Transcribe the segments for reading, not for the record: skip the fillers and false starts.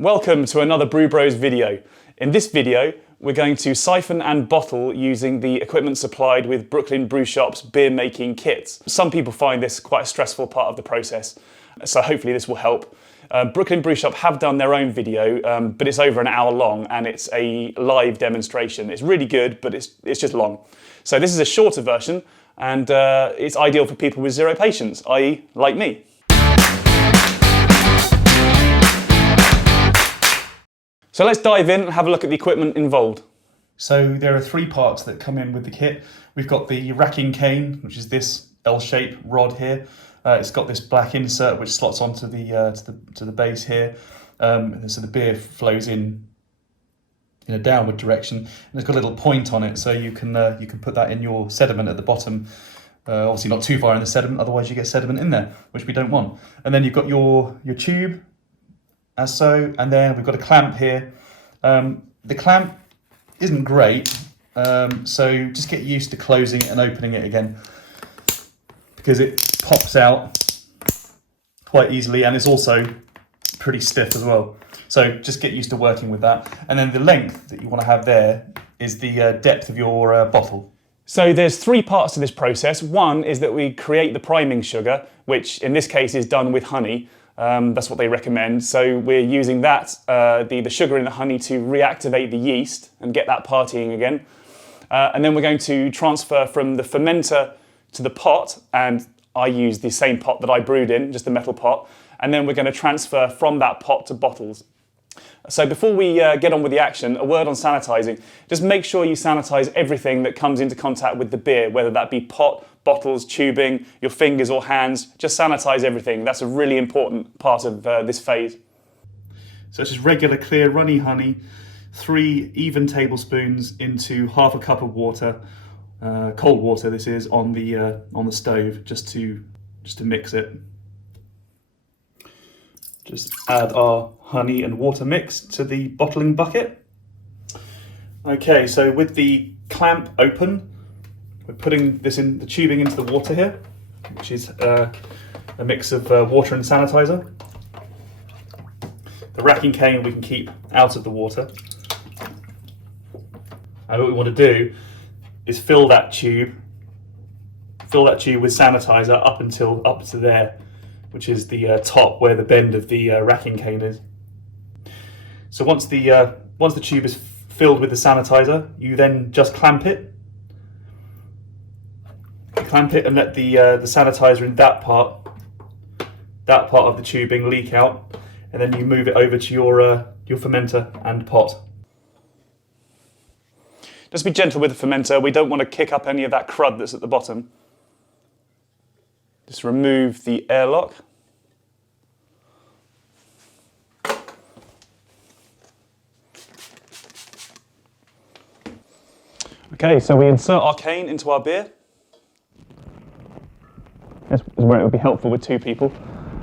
Welcome to another Brew Bros video. In this video, we're going to siphon and bottle using the equipment supplied with Brooklyn Brew Shop's beer making kits. Some people find this quite a stressful part of the process, so hopefully this will help. Brooklyn Brew Shop have done their own video, but it's over an hour long and it's a live demonstration. It's really good, but it's just long. So this is a shorter version and it's ideal for people with zero patience, i.e. like me. So let's dive in and have a look at the equipment involved. So there are three parts that come in with the kit. We've got the racking cane, which is this L-shaped rod here. It's got this black insert which slots onto the base here, so the beer flows in a downward direction. And it's got a little point on it, so you can put that in your sediment at the bottom. Obviously not too far in the sediment, otherwise you get sediment in there, which we don't want. And then you've got your tube, as so, and then we've got a clamp here. The clamp isn't great, so just get used to closing it and opening it again, because it pops out quite easily and it's also pretty stiff as well. So just get used to working with that. And then the length that you want to have there is the depth of your bottle. So there's three parts to this process. One is that we create the priming sugar, which in this case is done with honey. That's what they recommend. So we're using that, the sugar in the honey, to reactivate the yeast and get that partying again. And then we're going to transfer from the fermenter to the pot, and I use the same pot that I brewed in, just a metal pot. And then we're going to transfer from that pot to bottles. So before we get on with the action, a word on sanitizing. Just make sure you sanitize everything that comes into contact with the beer, whether that be pot, bottles, tubing, your fingers or hands. Just sanitize everything. That's a really important part of this phase. So it's just regular clear runny honey, 3 even tablespoons into half a cup of water, cold water this is, on the stove, just to mix it. Just add our honey and water mix to the bottling bucket. Okay, so with the clamp open, we're putting this in the tubing into the water here, which is a mix of water and sanitizer. The racking cane we can keep out of the water. And what we want to do is fill that tube with sanitizer up to there, which is the top where the bend of the racking cane is. So once the tube is filled with the sanitizer, you then just clamp it. Clamp it and let the sanitizer in that part of the tubing leak out, and then you move it over to your fermenter and pot. Just be gentle with the fermenter. We don't want to kick up any of that crud that's at the bottom. Just remove the airlock. Okay, so we insert our cane into our beer. This is where it would be helpful with 2 people.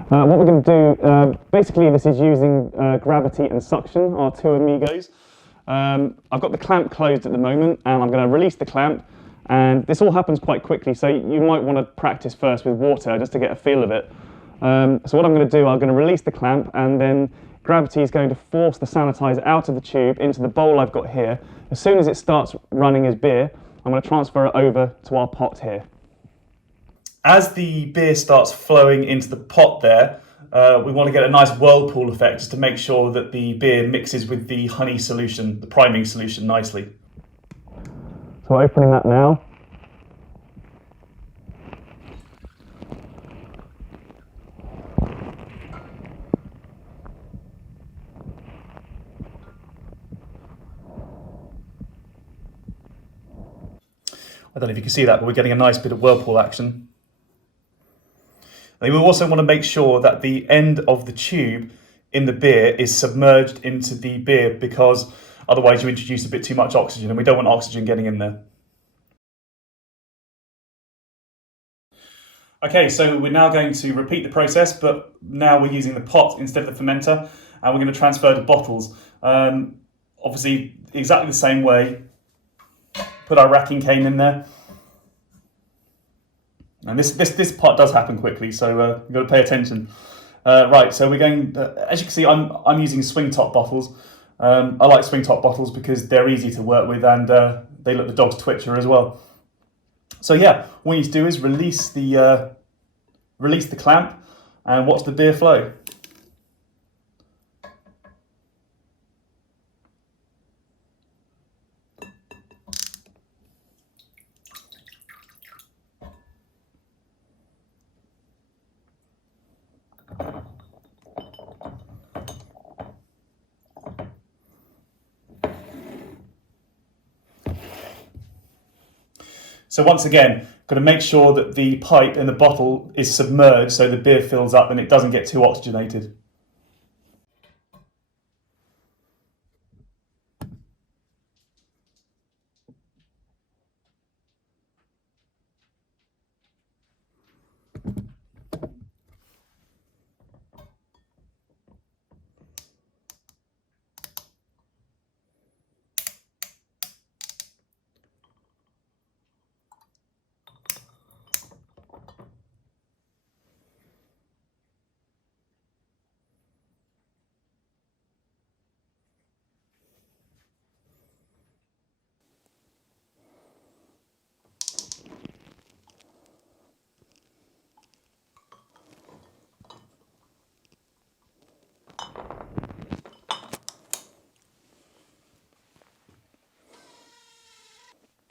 What we're going to do, basically this is using gravity and suction, our 2 amigos. I've got the clamp closed at the moment and I'm going to release the clamp, and this all happens quite quickly, so you might want to practice first with water just to get a feel of it. So what I'm going to do, I'm going to release the clamp, and then gravity is going to force the sanitizer out of the tube into the bowl I've got here. As soon as it starts running as beer, I'm going to transfer it over to our pot here. As the beer starts flowing into the pot there, we want to get a nice whirlpool effect just to make sure that the beer mixes with the honey solution, the priming solution, nicely. So we're opening that now. I don't know if you can see that, but we're getting a nice bit of whirlpool action. And we also want to make sure that the end of the tube in the beer is submerged into the beer, because otherwise you introduce a bit too much oxygen, and we don't want oxygen getting in there. Okay, so we're now going to repeat the process, but now we're using the pot instead of the fermenter, and we're going to transfer to bottles. Obviously, exactly the same way. Put our racking cane in there. And this part does happen quickly, so you've got to pay attention. Right, so we're going, as you can see, I'm using swing top bottles. I like swing top bottles because they're easy to work with and they let the dogs twitcher as well. So yeah, what you need to do is release the clamp and watch the beer flow. So once again, got to make sure that the pipe in the bottle is submerged so the beer fills up and it doesn't get too oxygenated.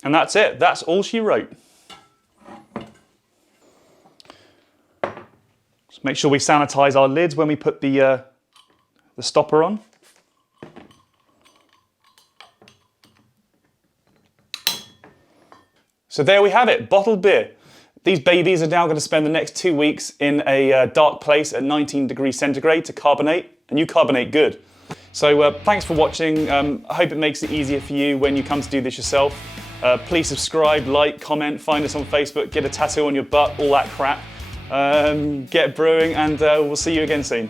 And that's it, that's all she wrote. Just make sure we sanitize our lids when we put the stopper on. So there we have it, bottled beer. These babies are now going to spend the next 2 weeks in a dark place at 19 degrees centigrade to carbonate, and you carbonate good. So thanks for watching. I hope it makes it easier for you when you come to do this yourself. Please subscribe, like, comment, find us on Facebook, get a tattoo on your butt, all that crap. Get brewing, and we'll see you again soon.